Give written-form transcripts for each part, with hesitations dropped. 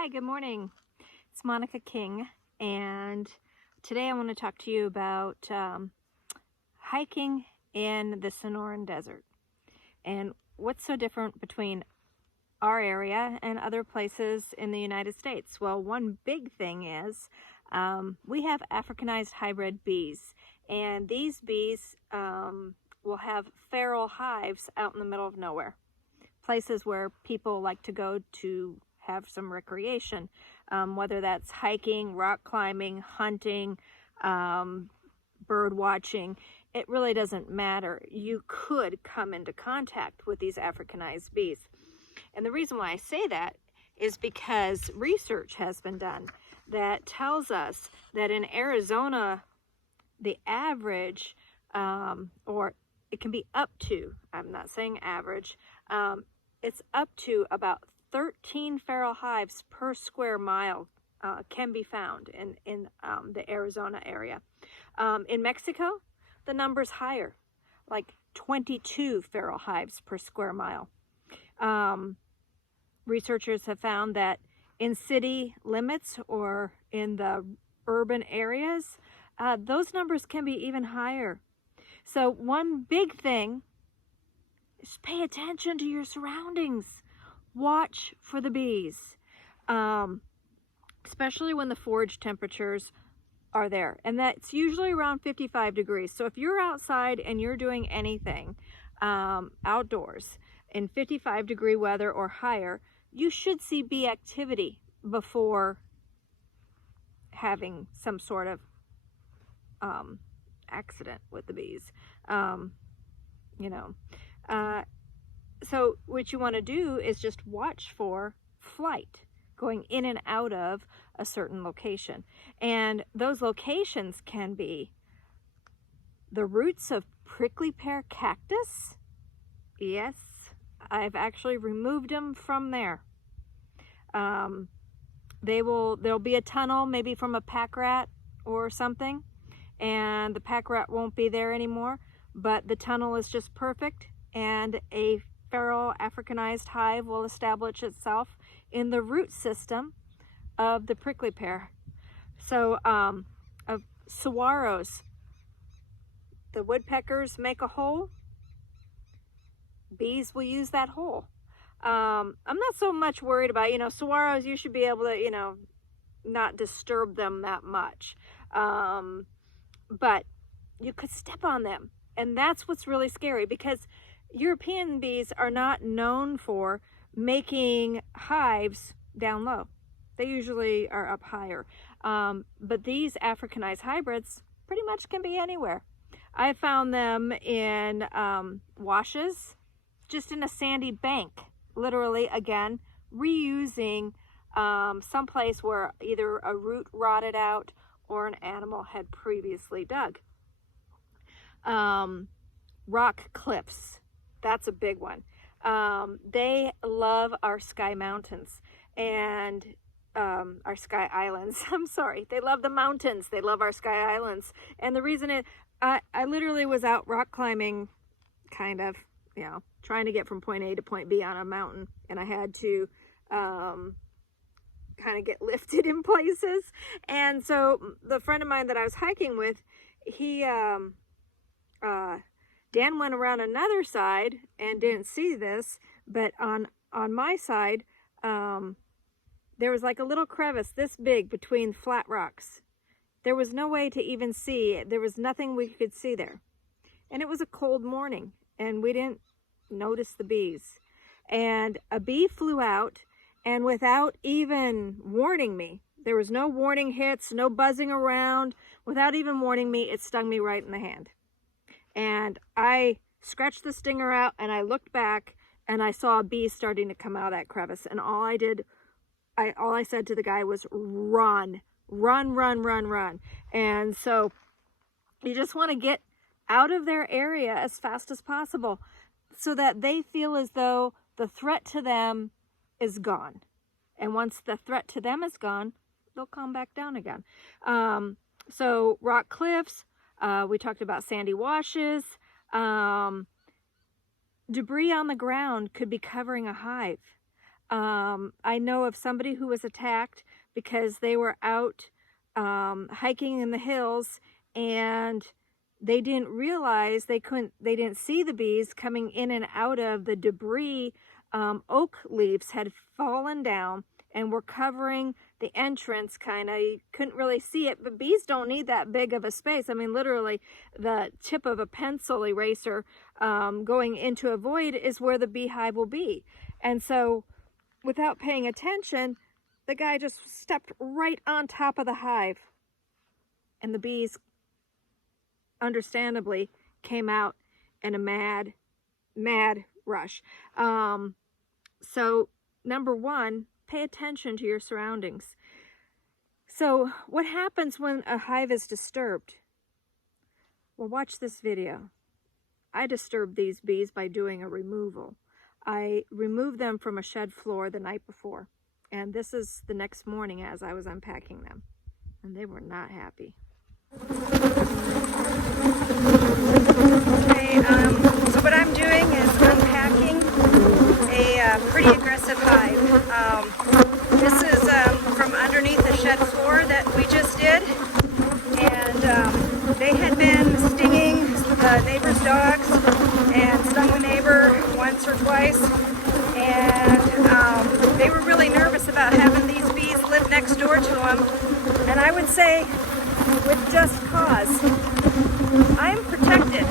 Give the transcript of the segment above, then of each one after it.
Hi, good morning. It's Monica King, and today I want to talk to you about hiking in the Sonoran Desert and what's so different between our area and other places in the United States. Well, one big thing is we have Africanized hybrid bees, and these bees will have feral hives out in the middle of nowhere, places where people like to go to have some recreation, whether that's hiking, rock climbing, hunting, bird watching. It really doesn't matter. You could come into contact with these Africanized bees. And the reason why I say that is because research has been done that tells us that in Arizona, the average, or it can be up to, I'm not saying average, it's up to about 13 feral hives per square mile can be found in the Arizona area. In Mexico, the number's higher, like 22 feral hives per square mile. Researchers have found that in city limits or in the urban areas, those numbers can be even higher. So one big thing is pay attention to your surroundings. Watch for the bees, especially when the forage temperatures are there. And that's usually around 55 degrees. So if you're outside and you're doing anything outdoors in 55-degree weather or higher, you should see bee activity before having some sort of accident with the bees. So what you want to do is just watch for flight going in and out of a certain location. And those locations can be the roots of prickly pear cactus. Yes, I've actually removed them from there. There'll be a tunnel maybe from a pack rat or something, and the pack rat won't be there anymore, but the tunnel is just perfect, and a feral Africanized hive will establish itself in the root system of the prickly pear. So of saguaros, the woodpeckers make a hole, bees will use that hole. I'm not so much worried about, saguaros, you should be able to, not disturb them that much. But you could step on them. And that's what's really scary, because European bees are not known for making hives down low. They usually are up higher. But these Africanized hybrids pretty much can be anywhere. I found them in washes, just in a sandy bank, literally, again, reusing someplace where either a root rotted out or an animal had previously dug. Rock cliffs, that's a big one. They love our sky mountains and our sky islands. I'm sorry, they love the mountains. They love our sky islands. And the reason I literally was out rock climbing, kind of, trying to get from point A to point B on a mountain, and I had to kind of get lifted in places. And so the friend of mine that I was hiking with, he Dan went around another side and didn't see this, but on my side, there was like a little crevice this big between flat rocks. There was no way to even see. There was nothing we could see there. And it was a cold morning, and we didn't notice the bees. And a bee flew out, and without even warning me, there was no warning hits, no buzzing around. Without even warning me, it stung me right in the hand. And I scratched the stinger out, and I looked back, and I saw a bee starting to come out of that crevice. And all I said to the guy was, run, run, run, run, run. And so you just want to get out of their area as fast as possible so that they feel as though the threat to them is gone. And once the threat to them is gone, they'll calm back down again. So rock cliffs, we talked about sandy washes. Debris on the ground could be covering a hive. I know of somebody who was attacked because they were out hiking in the hills, and they didn't realize they didn't see the bees coming in and out of the debris. Oak leaves had fallen down and were covering the entrance, kind of. You couldn't really see it, but bees don't need that big of a space. I mean, literally the tip of a pencil eraser going into a void is where the beehive will be. And so without paying attention, the guy just stepped right on top of the hive, and the bees understandably came out in a mad rush. So number one, pay attention to your surroundings. So what happens when a hive is disturbed? Well, watch this video. I disturbed these bees by doing a removal. I removed them from a shed floor the night before, and this is the next morning as I was unpacking them, and they were not happy. Okay, so what I'm doing is unpacking a pretty aggressive hive. This is from underneath the shed floor that we just did, and they had been stinging the neighbor's dogs and stung the neighbor once or twice, and they were really nervous about having these bees live next door to them, and I would say with just cause. I'm protected.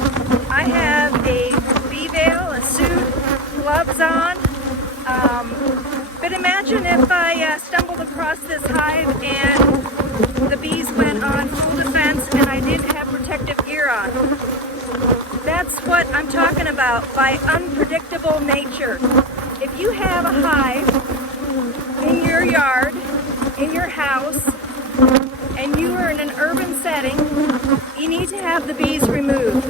I have a bee veil, a suit, gloves on, but imagine if I stumbled across this hive and the bees went on full defense and I didn't have protective gear on. That's what I'm talking about by unpredictable nature. If you have a hive in your yard, in your house, and you are in an urban setting, you need to have the bees removed.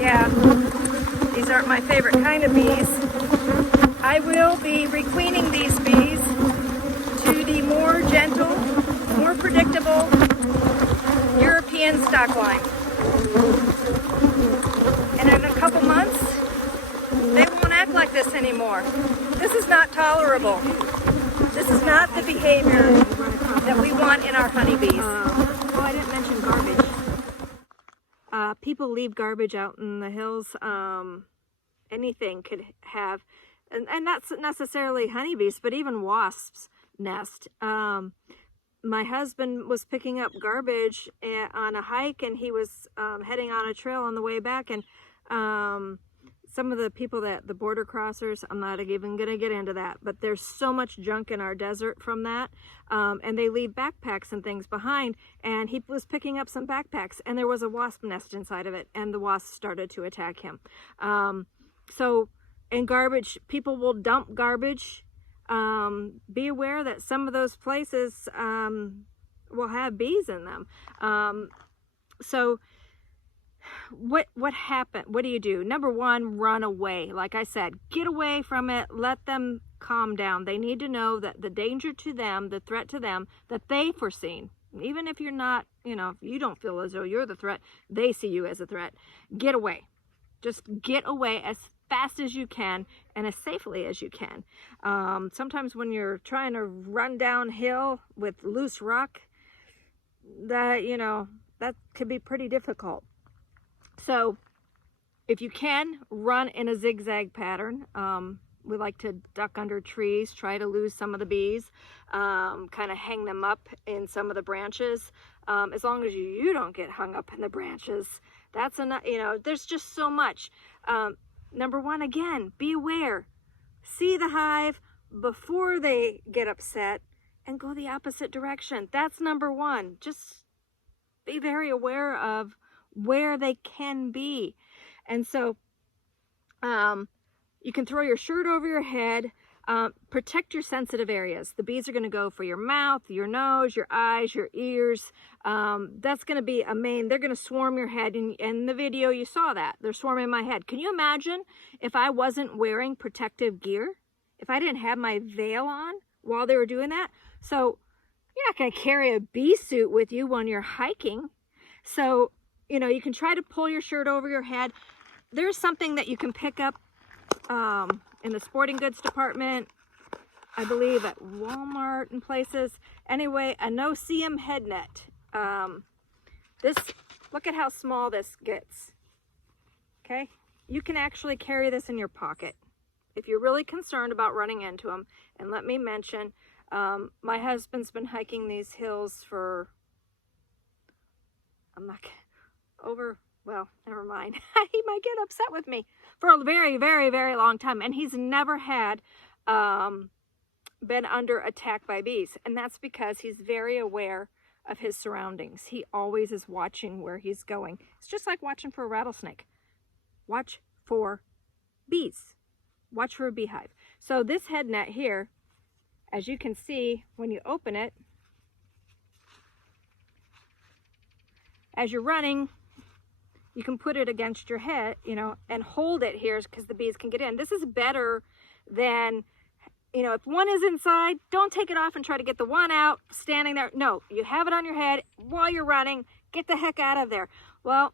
Yeah, these aren't my favorite kind of bees. I will be requeening these bees to the more gentle, more predictable European stock line. And in a couple months, they won't act like this anymore. This is not tolerable. This is not the behavior that we want in our honeybees. Oh, I didn't mention garbage. People leave garbage out in the hills. Anything could have, and not necessarily honeybees, but even wasps nest. My husband was picking up garbage on a hike, and he was heading on a trail on the way back, and some of the people the border crossers, I'm not even going to get into that, but there's so much junk in our desert from that, and they leave backpacks and things behind, and he was picking up some backpacks, and there was a wasp nest inside of it, and the wasp started to attack him. So in garbage, people will dump garbage. Be aware that some of those places will have bees in them. So what happened? What do you do? Number one, run away. Like I said, get away from it. Let them calm down. They need to know that the danger to them, the threat to them, that they foreseen. Even if you're not, if you don't feel as though you're the threat, they see you as a threat. Get away. Just get away as fast as you can and as safely as you can. Sometimes when you're trying to run downhill with loose rock, that could be pretty difficult. So if you can, run in a zigzag pattern. We like to duck under trees, try to lose some of the bees, kind of hang them up in some of the branches. As long as you don't get hung up in the branches, that's enough. There's just so much. Number one, again, be aware. See the hive before they get upset and go the opposite direction. That's number one. Just be very aware of where they can be. And so you can throw your shirt over your head. Protect your sensitive areas. The bees are going to go for your mouth, your nose, your eyes, your ears. That's going to be they're going to swarm your head. In the video, you saw that. They're swarming my head. Can you imagine if I wasn't wearing protective gear? If I didn't have my veil on while they were doing that? So you're not going to carry a bee suit with you when you're hiking. So, you can try to pull your shirt over your head. There's something that you can pick up in the sporting goods department, I believe at Walmart and places. Anyway, a no-see-um head net. Look at how small this gets. Okay, you can actually carry this in your pocket if you're really concerned about running into them. And let me mention, my husband's been hiking these hills for, well, never mind. He might get upset with me, for a very, very, very long time. And he's never had been under attack by bees. And that's because he's very aware of his surroundings. He always is watching where he's going. It's just like watching for a rattlesnake. Watch for bees. Watch for a beehive. So this head net here, as you can see when you open it, as you're running, you can put it against your head, you know, and hold it here because the bees can get in. This is better than, you know, if one is inside, don't take it off and try to get the one out standing there. No, you have it on your head while you're running. Get the heck out of there. Well,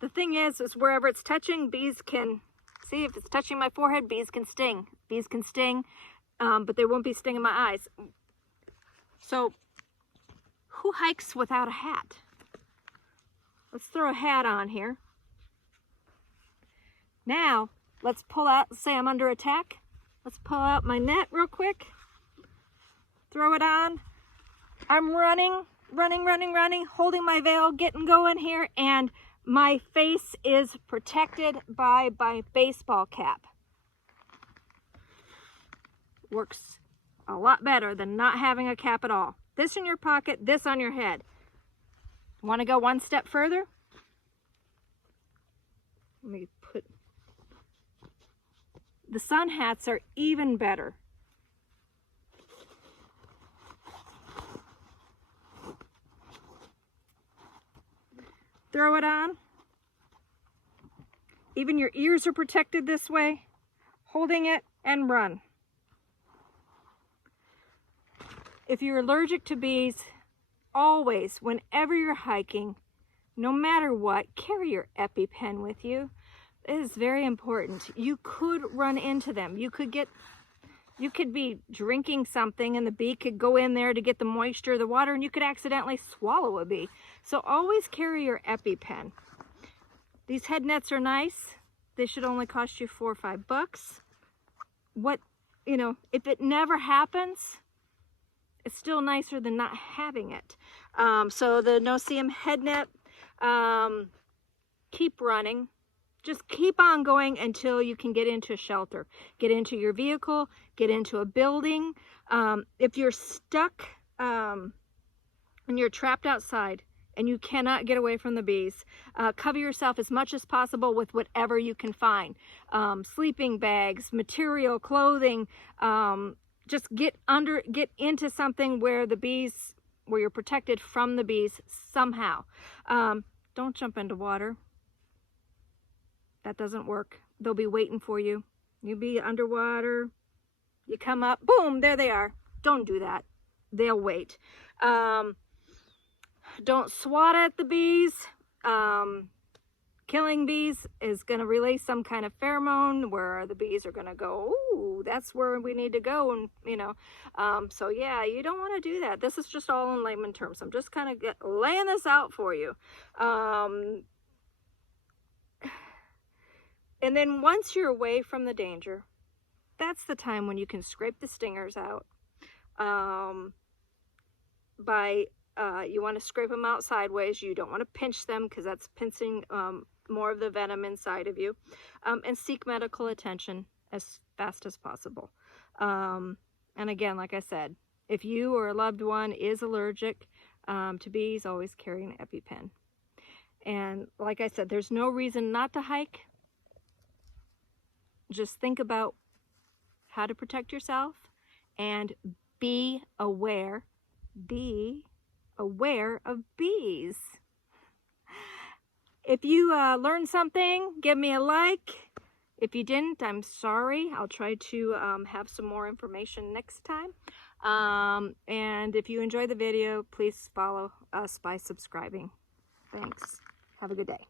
the thing is wherever it's touching, bees can, see if it's touching my forehead, bees can sting. Bees can sting, but they won't be stinging my eyes. So who hikes without a hat? Let's throw a hat on here. Now, let's pull out, say I'm under attack. Let's pull out my net real quick. Throw it on. I'm running, holding my veil, getting going here, and my face is protected by my baseball cap. Works a lot better than not having a cap at all. This in your pocket, this on your head. Want to go one step further? Let me put... The sun hats are even better. Throw it on. Even your ears are protected this way. Holding it and run. If you're allergic to bees, always, whenever you're hiking, no matter what, carry your EpiPen with you. It is very important. You could run into them. You could be drinking something and the bee could go in there to get the moisture of the water and you could accidentally swallow a bee. So always carry your EpiPen. These head nets are nice. They should only cost you $4 or $5. What, you know, if it never happens, it's still nicer than not having it. So the no-see-um head net, keep running. Just keep on going until you can get into a shelter. Get into your vehicle, get into a building. If you're stuck and you're trapped outside and you cannot get away from the bees, cover yourself as much as possible with whatever you can find. Sleeping bags, material, clothing, just get into something where the bees, where you're protected from the bees somehow. Don't jump into water. That doesn't work. They'll be waiting for you. You be underwater, you come up, boom, there they are. Don't do that. They'll wait. Don't swat at the bees. Killing bees is going to release some kind of pheromone where the bees are going to go, ooh, that's where we need to go. And, you know, so yeah, you don't want to do that. This is just all in layman terms. I'm just kind of laying this out for you. And then once you're away from the danger, that's the time when you can scrape the stingers out. You want to scrape them out sideways. You don't want to pinch them because that's pinching more of the venom inside of you. And seek medical attention as fast as possible. And again, like I said, if you or a loved one is allergic to bees, always carry an EpiPen. And like I said, there's no reason not to hike. Just think about how to protect yourself and be aware of bees. If you learned something, give me a like. If you didn't, I'm sorry. I'll try to have some more information next time. And if you enjoyed the video, please follow us by subscribing. Thanks. Have a good day.